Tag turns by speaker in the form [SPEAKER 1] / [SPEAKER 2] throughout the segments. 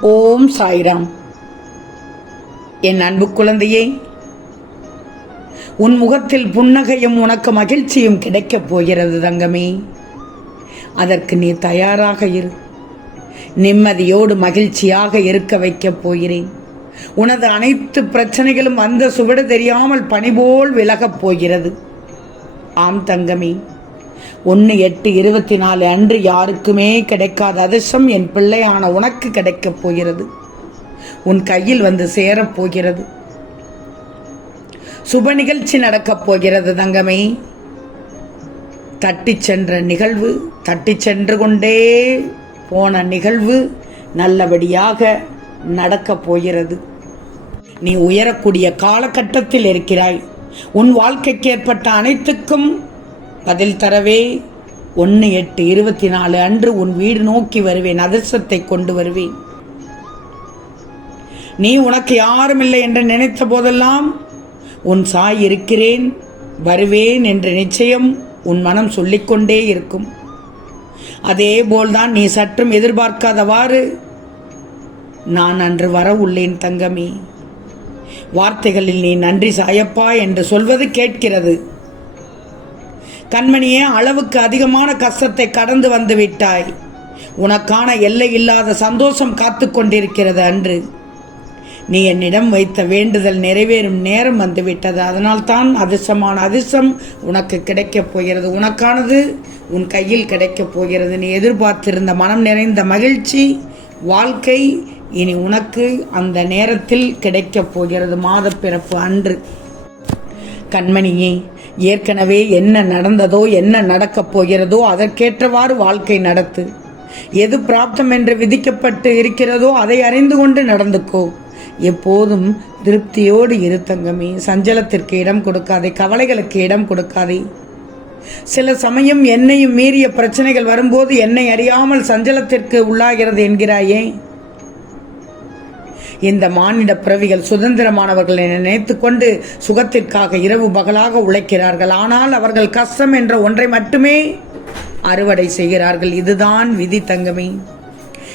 [SPEAKER 1] ஓம் சாய்ராம். என் அன்பு குழந்தையே உன் முகத்தில் புன்னகையும் உனக்கு மகிழ்ச்சியும் கிடைக்கப் போகிறது தங்கமே. அதற்கு நீ தயாராக இரு. நிம்மதியோடு மகிழ்ச்சியாக இருக்க வைக்கப் போகிறேன். உனது அனைத்து பிரச்சனைகளும் வந்த சுவடு தெரியாமல் பணிபோல் விலகப் போகிறது. ஆம் தங்கமே. ஒன்று எட்டு இருபத்தி நாலு அன்று யாருக்குமே கிடைக்காத அதிர்ஷ்டம் என் பிள்ளையான உனக்கு கிடைக்கப் போகிறது. உன் கையில் வந்து சேரப் போகிறது. சுப நிகழ்ச்சி நடக்கப் போகிறது தங்கமே. தட்டி சென்ற நிகழ்வு தட்டி சென்று கொண்டே போன நிகழ்வு நல்லபடியாக நடக்கப் போகிறது. நீ உயரக்கூடிய காலகட்டத்தில் இருக்கிறாய். உன் வாழ்க்கைக்கு ஏற்பட்ட அனைத்துக்கும் பதில் தரவே. ஒன்று எட்டு இருபத்தி நாலு அன்று உன் வீடு நோக்கி வருவேன் அதிர்ஷ்டத்தை கொண்டு வருவேன். நீ உனக்கு யாரும் இல்லை என்று நினைத்த போதெல்லாம் உன் சாய் இருக்கிறேன் வருவேன் என்ற நிச்சயம் உன் மனம் சொல்லிக்கொண்டே இருக்கும். அதே போல்தான் நீ சற்றும் எதிர்பார்க்காதவாறு நான் அன்று வர உள்ளேன் தங்கமே. வார்த்தைகளில் நீ நன்றி சாயப்பா என்று சொல்வது கேட்கிறது. கண்மணியே அளவுக்கு அதிகமான கஷ்டத்தை கடந்து வந்து விட்டாய். உனக்கான எல்லை இல்லாத சந்தோஷம் காத்து கொண்டிருக்கிறது அன்று. நீ என்னிடம் வைத்த வேண்டுதல் நிறைவேறும் நேரம் வந்துவிட்டது அதனால்தான் அதிர்ஷ்டமான அதிர்ஷ்டம் உனக்கு கிடைக்கப் போகிறது. உனக்கானது உன் கையில் கிடைக்கப் போகிறது. நீ எதிர்பார்த்திருந்த மனம் நிறைந்த மகிழ்ச்சி வாழ்க்கை இனி உனக்கு அந்த நேரத்தில் கிடைக்கப் போகிறது. மாதப்பிறப்பு அன்று. கண்மணியே ஏற்கனவே என்ன நடந்ததோ என்ன நடக்கப் போகிறதோ அதற்கேற்றவாறு வாழ்க்கை நடத்து. எது பிராப்தம் என்று விதிக்கப்பட்டு இருக்கிறதோ அதை அறிந்து கொண்டு நடந்துக்கோ. எப்போதும் திருப்தியோடு இரு தங்கமே. சஞ்சலத்திற்கு இடம் கொடுக்காதே கவலைகளுக்கு இடம் கொடுக்காதே. சில சமயம் என்னையும் மீறிய பிரச்சனைகள் வரும்போது என்னை அறியாமல் சஞ்சலத்திற்கு உள்ளாகிறது என்கிறாயே. இந்த மானிட பிறவிகள் சுதந்திரமானவர்கள் என நினைத்து கொண்டு சுகத்திற்காக இரவு பகலாக உழைக்கிறார்கள். ஆனால் அவர்கள் கஷ்டம் என்ற ஒன்றை மட்டுமே அறுவடை செய்கிறார்கள். இதுதான் விதி தங்கமே.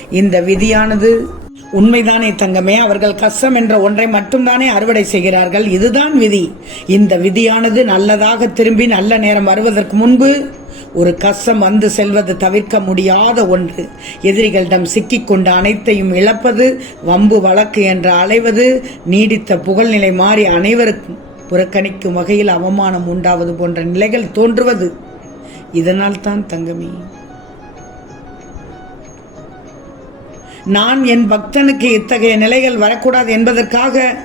[SPEAKER 1] இந்த விதியானது உண்மைதானே தங்கமே? அவர்கள் கஷ்டம் என்ற ஒன்றை மட்டும்தானே அறுவடை செய்கிறார்கள். இதுதான் விதி. இந்த விதியானது நல்லதாக திரும்பி நல்ல நேரம் வருவதற்கு முன்பு ஒரு கஷ்டம் வந்து செல்வது தவிர்க்க முடியாத ஒன்று. எதிரிகளிடம் சிக்கிக்கொண்ட அனைத்தையும் இழப்பது வம்பு வழக்கு என்று அலைவது நீடித்த புகழ்நிலை மாறி அனைவருக்கும் புறக்கணிக்கும் வகையில் அவமானம் உண்டாவது போன்ற நிலைகள் தோன்றுவது. இதனால் தான் தங்கமி. நான் என் பக்தனுக்கு இத்தகைய நிலைகள் வரக்கூடாது என்பதற்காக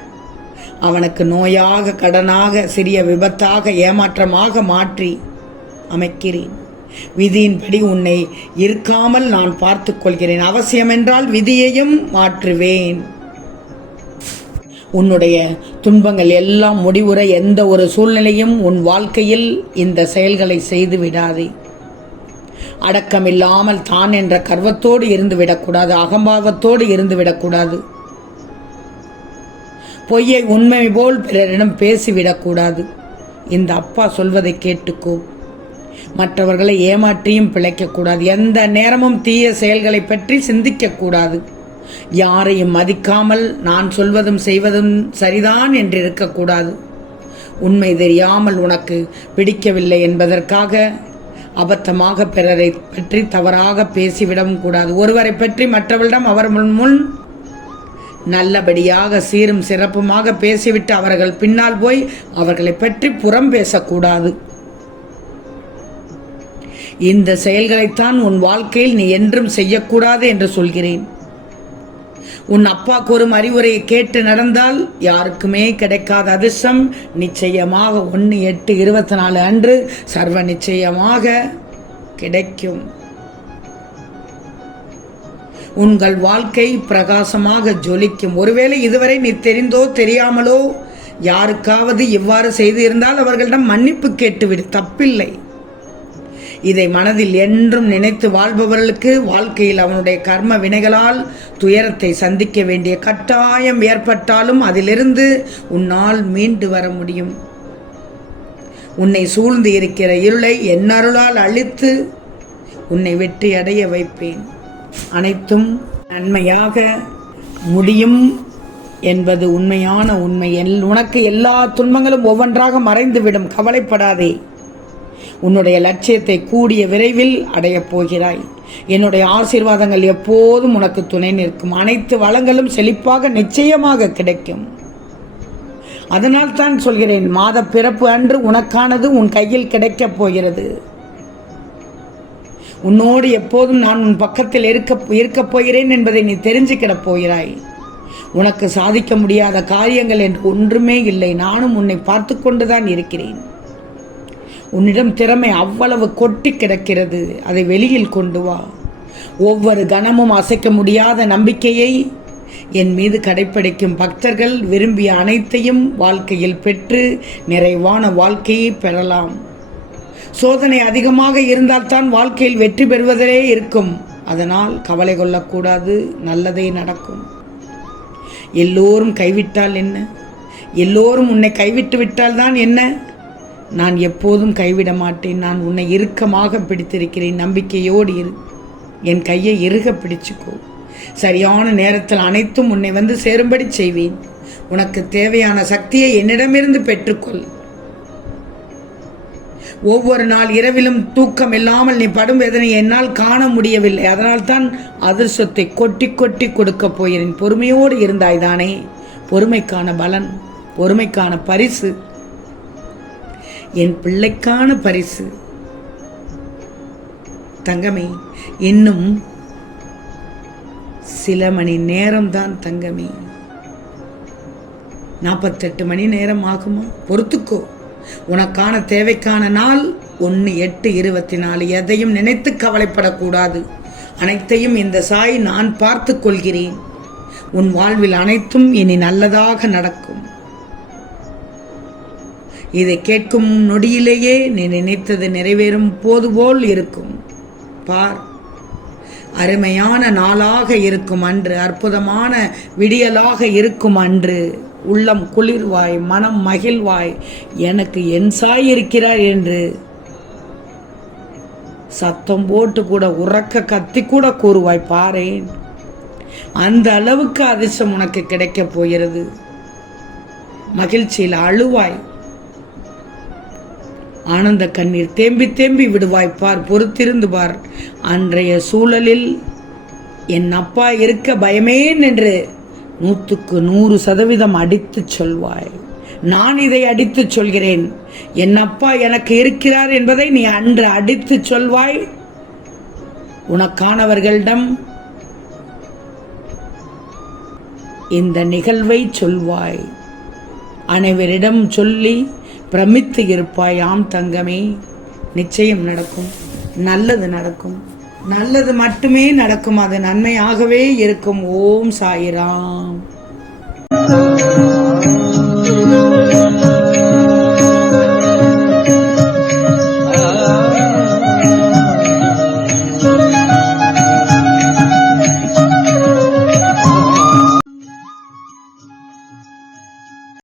[SPEAKER 1] அவனுக்கு நோயாக கடனாக சிறிய விபத்தாக ஏமாற்றமாக மாற்றி அமைக்கிறேன். விதியின்படி உன்னை இருக்காமல் நான் பார்த்து கொள்கிறேன். அவசியம் என்றால் விதியையும் மாற்றுவேன். உன்னுடைய துன்பங்கள் எல்லாம் முடிவுற எந்த ஒரு சூழ்நிலையும் உன் வாழ்க்கையில் இந்த செயல்களை செய்து விடாதே. அடக்கமில்லாமல் தான் என்ற கர்வத்தோடு இருந்து விடக்கூடாது. அகம்பாவத்தோடு இருந்து விடக்கூடாது. பொய்யை உண்மை போல் பிறரிடம் பேசிவிடக்கூடாது. இந்த அப்பா சொல்வதை கேட்டுக்கோ. மற்றவர்களை ஏமாற்றியும் பிழைக்கக்கூடாது. எந்த நேரமும் தீய செயல்களை பற்றி சிந்திக்கக்கூடாது. யாரையும் மதிக்காமல் நான் சொல்வதும் செய்வதும் சரிதான் என்று இருக்கக்கூடாது. உண்மை தெரியாமல் உனக்கு பிடிக்கவில்லை என்பதற்காக அபத்தமாக பிறரை பற்றி தவறாக பேசிவிடவும் கூடாது. ஒருவரை பற்றி மற்றவரிடம் அவர் முன் முன் நல்லபடியாக சீரும் சிறப்புமாக பேசிவிட்டு அவர்கள் பின்னால் போய் அவர்களை பற்றி புறம் பேசக்கூடாது. இந்த செயல்களைத்தான் உன் வாழ்க்கையில் நீ என்றும் செய்யக்கூடாது என்று சொல்கிறேன். உன் அப்பா கூறும் அறிவுரையை கேட்டு நடந்தால் யாருக்குமே கிடைக்காத அதிர்ஷ்டம். நிச்சயமாக ஒன்று எட்டு இருபத்தி நாலு அன்று சர்வ நிச்சயமாக கிடைக்கும். உங்கள் வாழ்க்கை பிரகாசமாக ஜொலிக்கும். ஒருவேளை இதுவரை நீ தெரிந்தோ தெரியாமலோ யாருக்காவது இவ்வாறு செய்து இருந்தால் அவர்களிடம் மன்னிப்பு கேட்டுவிடு. தப்பில்லை. இதை மனதில் என்றும் நினைத்து வாழ்பவர்களுக்கு வாழ்க்கையில் அவனுடைய கர்ம வினைகளால் துயரத்தை சந்திக்க வேண்டிய கட்டாயம் ஏற்பட்டாலும் அதிலிருந்து உன்னால் மீண்டு வர முடியும். உன்னை சூழ்ந்து இருக்கிற இருளை என் அருளால் அழித்து உன்னை வெற்றி அடைய வைப்பேன். அனைத்தும் நன்மையாக முடியும் என்பது உண்மையான உண்மை. எல்- உனக்கு எல்லா துன்பங்களும் ஒவ்வொன்றாக மறைந்துவிடும். கவலைப்படாதே. உன்னுடைய லட்சியத்தை கூடிய விரைவில் அடையப் போகிறாய். என்னுடைய ஆசீர்வாதங்கள் எப்போதும் உனக்கு துணை நிற்கும். அனைத்து வளங்களும் செழிப்பாக நிச்சயமாக கிடைக்கும். அதனால் தான் சொல்கிறேன் மாத பிறப்பு அன்று உனக்கானது உன் கையில் கிடைக்கப் போகிறது. உன்னோடு எப்போதும் நான் உன் பக்கத்தில் இருக்க இருக்கப் போகிறேன் என்பதை நீ தெரிஞ்சுக்கிடப் போகிறாய். உனக்கு சாதிக்க முடியாத காரியங்கள் என்று ஒன்றுமே இல்லை. நானும் உன்னை பார்த்து கொண்டுதான் இருக்கிறேன். உன்னிடம் திறமை அவ்வளவு கொட்டி கிடக்கிறது. அதை வெளியில் கொண்டு வா. ஒவ்வொரு கணமும் அசைக்க முடியாத நம்பிக்கையை என் மீது கடைப்பிடிக்கும் பக்தர்கள் விரும்பிய அனைத்தையும் வாழ்க்கையில் பெற்று நிறைவான வாழ்க்கையை பெறலாம். சோதனை அதிகமாக இருந்தால்தான் வாழ்க்கையில் வெற்றி பெறுவதிலே இருக்கும். அதனால் கவலை கொள்ளக்கூடாது நல்லதே நடக்கும். எல்லோரும் கைவிட்டால் என்ன? எல்லோரும் உன்னை கைவிட்டு விட்டால் தான் என்ன? நான் எப்போதும் கைவிட மாட்டேன். நான் உன்னை இறுக்கமாக பிடித்திருக்கிறேன். நம்பிக்கையோடு இரு. என் கையை இறுக பிடிச்சுக்கோ. சரியான நேரத்தில் அனைத்தும் உன்னை வந்து சேரும்படி செய்வேன். உனக்கு தேவையான சக்தியை என்னிடமிருந்து பெற்றுக்கொள். ஒவ்வொரு நாள் இரவிலும் தூக்கம் இல்லாமல் நீ படும் வேதனை என்னால் காண முடியவில்லை. அதனால் தான் அதிர்ஷ்டத்தை கொட்டி கொட்டி கொடுக்கப் போகிறேன். பொறுமையோடு இருந்தாய் தானே பொறுமைக்கான பலன் பொறுமைக்கான பரிசு. என் பிள்ளைக்கான பரிசு. தங்கமே இன்னும் சில மணி நேரம்தான் தங்கமே. நாற்பத்தெட்டு மணி நேரம் ஆகுமா? பொறுத்துக்கோ. உனக்கான தேவைக்கான நாள் ஒன்று எட்டு இருபத்தி நாலு. எதையும் நினைத்து கவலைப்படக்கூடாது. அனைத்தையும் இந்த சாய் நான் பார்த்து கொள்கிறேன். உன் வாழ்வில் அனைத்தும் இனி நல்லதாக நடக்கும். இதை கேட்கும் நொடியிலேயே நீ நினைத்தது நிறைவேறும் போது போல் இருக்கும். பார். அருமையான நாளாக இருக்கும் அன்று அற்புதமான விடியலாக இருக்கும் அன்று. உள்ளம் குளிர்வாய் மனம் மகிழ்வாய் எனக்கு என் சாய் இருக்கிறார் என்று. சத்தம் போட்டு கூட உறக்க கத்தி கூட கூறுவாய் பாரேன். அந்த அளவுக்கு அதிர்ஷ்டம் உனக்கு கிடைக்க போகிறது. மகிழ்ச்சியில் அழுவாய் ஆனந்த கண்ணீர் தேம்பி தேம்பி விடுவாய் பார் பொறுத்திருந்து பார். அன்றைய சூழலில் என் அப்பா இருக்க பயமேன் என்று நூற்றுக்கு நூறு சதவீதம் அடித்துச் சொல்வாய். நான் இதை அடித்துச் சொல்கிறேன். என் அப்பா எனக்கு இருக்கிறார் என்பதை நீ அன்று அடித்துச் சொல்வாய். உனக்கானவர்களிடம் இந்த நிகழ்வை சொல்வாய். அனைவரிடம் சொல்லி பிரமித்து இருப்பாய் ஆம் தங்கமே. நிச்சயம் நடக்கும். நல்லது நடக்கும். நல்லது மட்டுமே நடக்கும். அது நன்மையாகவே இருக்கும். ஓம் சாயிராம்.